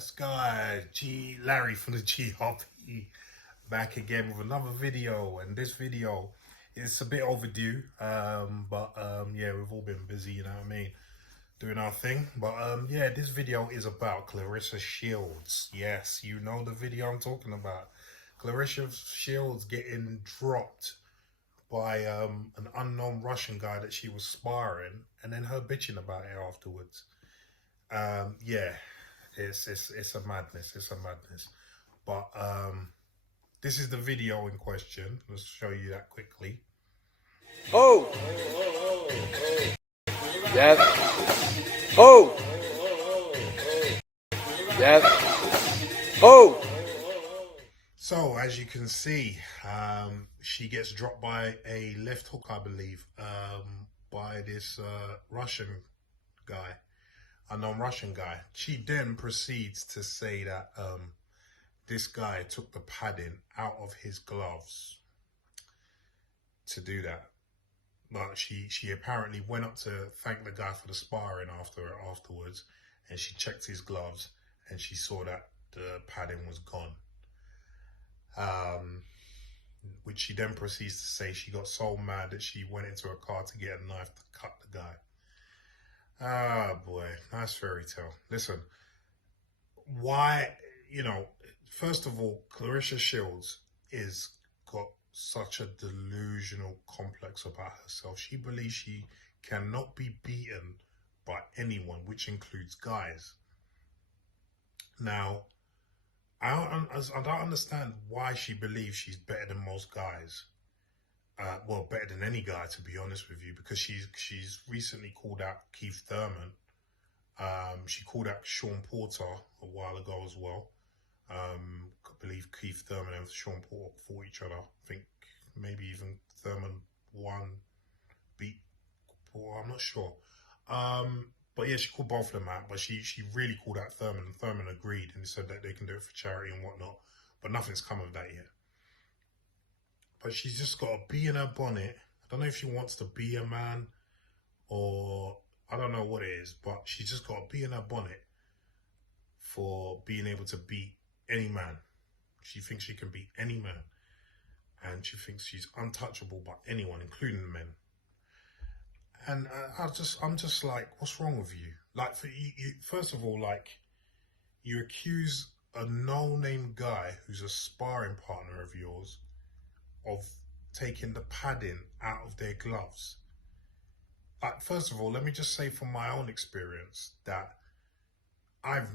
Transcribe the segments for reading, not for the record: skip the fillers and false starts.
Yes, guys, Larry from the GRP back again with another video, and this video is a bit overdue. Yeah, we've all been busy, you know what I mean, doing our thing. Yeah, this video is about Clarissa Shields. Yes, you know the video I'm talking about. Clarissa Shields getting dropped by an unknown Russian guy that she was sparring, and then her bitching about it afterwards. Yeah, it's a madness. It's a madness. But this is the video in question. Let's show you that quickly. Oh. Yes. Oh. Yes. Oh. So as you can see, she gets dropped by a left hook, I believe, by this Russian guy, unknown Russian guy. She then proceeds to say that this guy took the padding out of his gloves to do that. But she apparently went up to thank the guy for the sparring afterwards, and she checked his gloves and she saw that the padding was gone. Which she then proceeds to say she got so mad that she went into a car to get a knife to cut the guy. Ah, boy, nice fairy tale. Listen, why, first of all, Clarissa Shields is got such a delusional complex about herself. She believes she cannot be beaten by anyone, which includes guys. Now, I don't understand why she believes she's better than most guys. Well, better than any guy, to be honest with you, because she's recently called out Keith Thurman. She called out Sean Porter a while ago as well. I believe Keith Thurman and Sean Porter fought each other. I think maybe even Thurman beat Porter. I'm not sure. But yeah, she called both of them out. But she really called out Thurman, and Thurman agreed and said that they can do it for charity and whatnot. But nothing's come of that yet. But she's just got a bee in her bonnet. I don't know if she wants to be a man or I don't know what it is, but she's just got a bee in her bonnet for being able to beat any man. She thinks she can beat any man. And she thinks she's untouchable by anyone, including men. And I'm just like, what's wrong with you? Like, first of all, like, you accuse a no-name guy who's a sparring partner of yours of taking the padding out of their gloves. Like, first of all, let me just say from my own experience that I've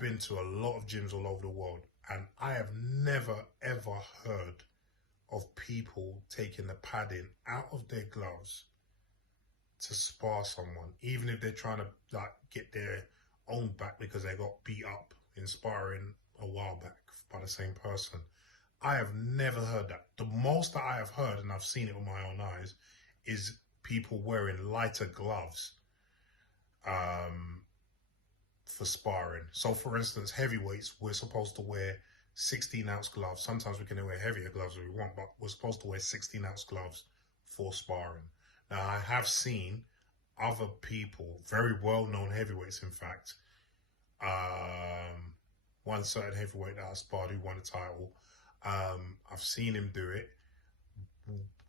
been to a lot of gyms all over the world, and I have never ever heard of people taking the padding out of their gloves to spar someone, even if they're trying to like get their own back because they got beat up in sparring a while back by the same person. I have never heard that. The most that I have heard, and I've seen it with my own eyes, is people wearing lighter gloves for sparring. So for instance, heavyweights, we're supposed to wear 16-ounce gloves. Sometimes we can wear heavier gloves if we want, but we're supposed to wear 16-ounce gloves for sparring. Now, I have seen other people, very well-known heavyweights, in fact, one certain heavyweight that I sparred who won the title, I've seen him do it,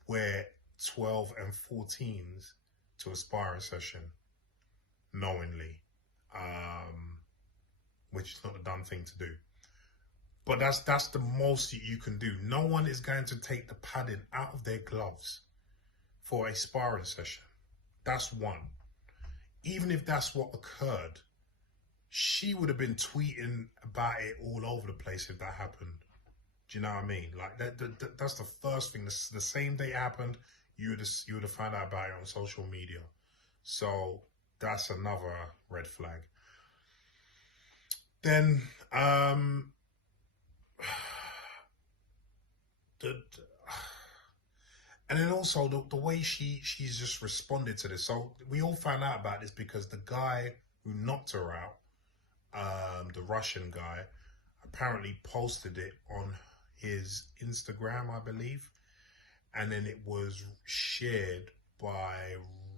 wear 12 and 14s to a sparring session, knowingly, which is not a done thing to do. But that's the most you can do. No one is going to take the padding out of their gloves for a sparring session. That's one. Even if that's what occurred, she would have been tweeting about it all over the place if that happened. Do you know what I mean? Like that's the first thing. The same day it happened, you would have found out about it on social media. So that's another red flag. Then and then also the way she's just responded to this. So we all found out about this because the guy who knocked her out, the Russian guy, apparently posted it on his Instagram, I believe. And then it was shared by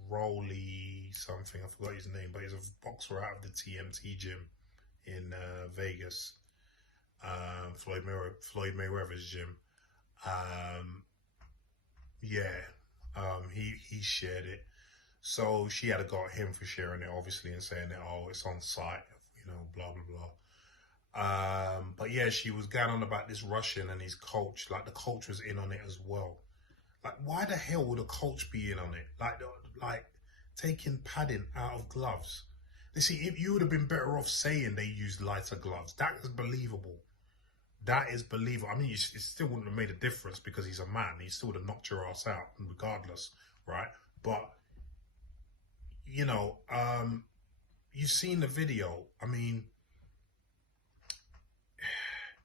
Rolly something, I forgot his name, but he's a boxer out of the TMT gym in Vegas, Floyd Mayweather's gym. He shared it. So she had to go at him for sharing it, obviously, and saying that, oh, it's on site, blah, blah, blah. But yeah, she was going on about this Russian and his coach. Like, the coach was in on it as well. Like, why the hell would a coach be in on it? Like taking padding out of gloves. You see, if you would have been better off saying they used lighter gloves. That is believable. That is believable. I mean, it still wouldn't have made a difference because he's a man. He still would have knocked your ass out regardless, right? But, you've seen the video. I mean,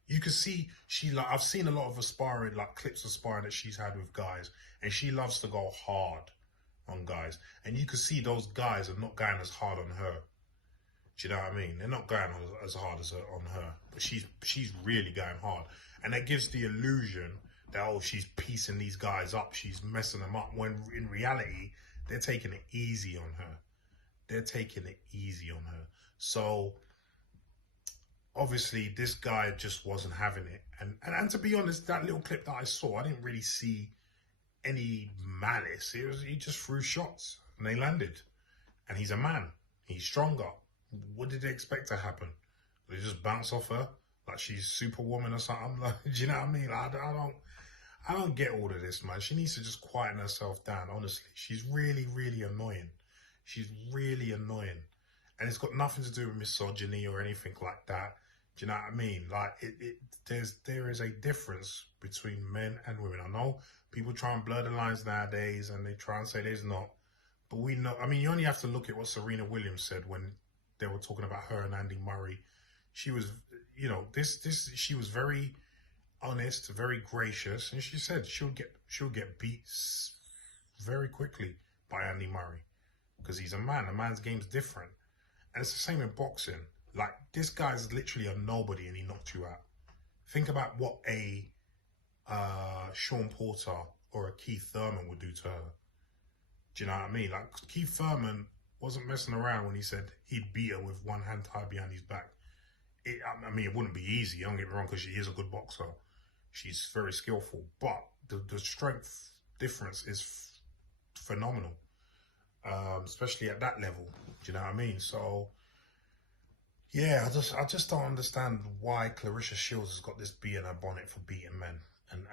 you can see I've seen a lot of her sparring, like clips of sparring that she's had with guys, and she loves to go hard on guys. And you can see those guys are not going as hard on her. Do you know what I mean? They're not going as hard as on her, but she's really going hard. And that gives the illusion that, oh, she's piecing these guys up, she's messing them up, when in reality, they're taking it easy on her. They're taking it easy on her. So, obviously, this guy just wasn't having it. And to be honest, that little clip that I saw, I didn't really see any malice. He just threw shots, and they landed. And he's a man. He's stronger. What did they expect to happen? They just bounce off her like she's Superwoman or something? Like, do you know what I mean? I don't get all of this, man. She needs to just quieten herself down, honestly. She's really, really annoying. She's really annoying. And it's got nothing to do with misogyny or anything like that. Do you know what I mean? Like, there is a difference between men and women. I know people try and blur the lines nowadays and they try and say there's not. But we know, I mean, you only have to look at what Serena Williams said when they were talking about her and Andy Murray. She was, she was very honest, very gracious, and she said she'll get beat very quickly by Andy Murray because he's a man. A man's game's different, and it's the same in boxing. Like, this guy's literally a nobody, and he knocked you out. Think about what a Sean Porter or a Keith Thurman would do to her. Do you know what I mean? Like, Keith Thurman wasn't messing around when he said he'd beat her with one hand tied behind his back. I mean, it wouldn't be easy, don't get me wrong, because she is a good boxer. She's very skillful. But the strength difference is phenomenal, especially at that level. Do you know what I mean? So, yeah, I just don't understand why Clarissa Shields has got this bee in her bonnet for beating men. And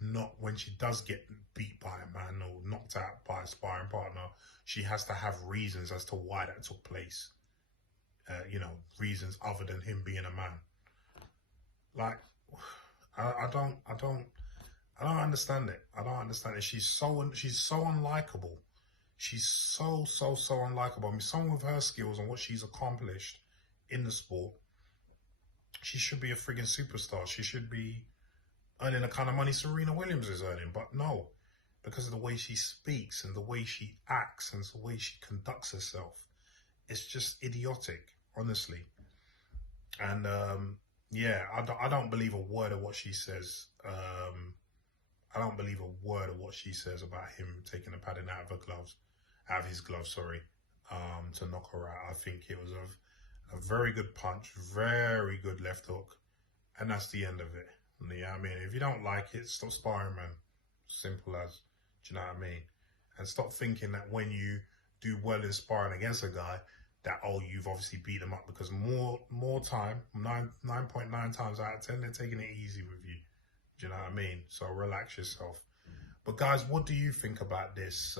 not when she does get beat by a man or knocked out by a sparring partner, she has to have reasons as to why that took place. Reasons other than him being a man. Like, I don't understand it. I don't understand it. She's so unlikable. She's so unlikable. I mean, someone with her skills and what she's accomplished in the sport, she should be a friggin' superstar. She should be earning the kind of money Serena Williams is earning, but no, because of the way she speaks and the way she acts and the way she conducts herself, it's just idiotic, honestly. And I don't believe a word of what she says. I don't believe a word of what she says about him taking the padding out of his gloves, to knock her out. I think it was a very good punch, very good left hook, and that's the end of it. Yeah, I mean, if you don't like it, stop sparring, man. Simple as. Do you know what I mean? And stop thinking that when you do well in sparring against a guy, that, oh, you've obviously beat them up, because more time, 9.9 times out of 10, they're taking it easy with you. Do you know what I mean? So relax yourself. But guys, what do you think about this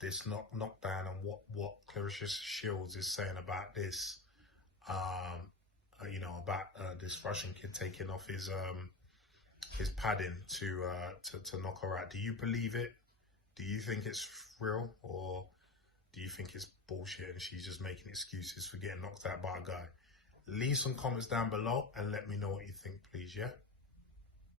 this knockdown, and what Clarissa Shields is saying about this? About this Russian kid taking off his padding to knock her out. Do you believe it? Do you think it's real, or do you think it's bullshit and she's just making excuses for getting knocked out by a guy? Leave some comments down below and let me know what you think, please, yeah?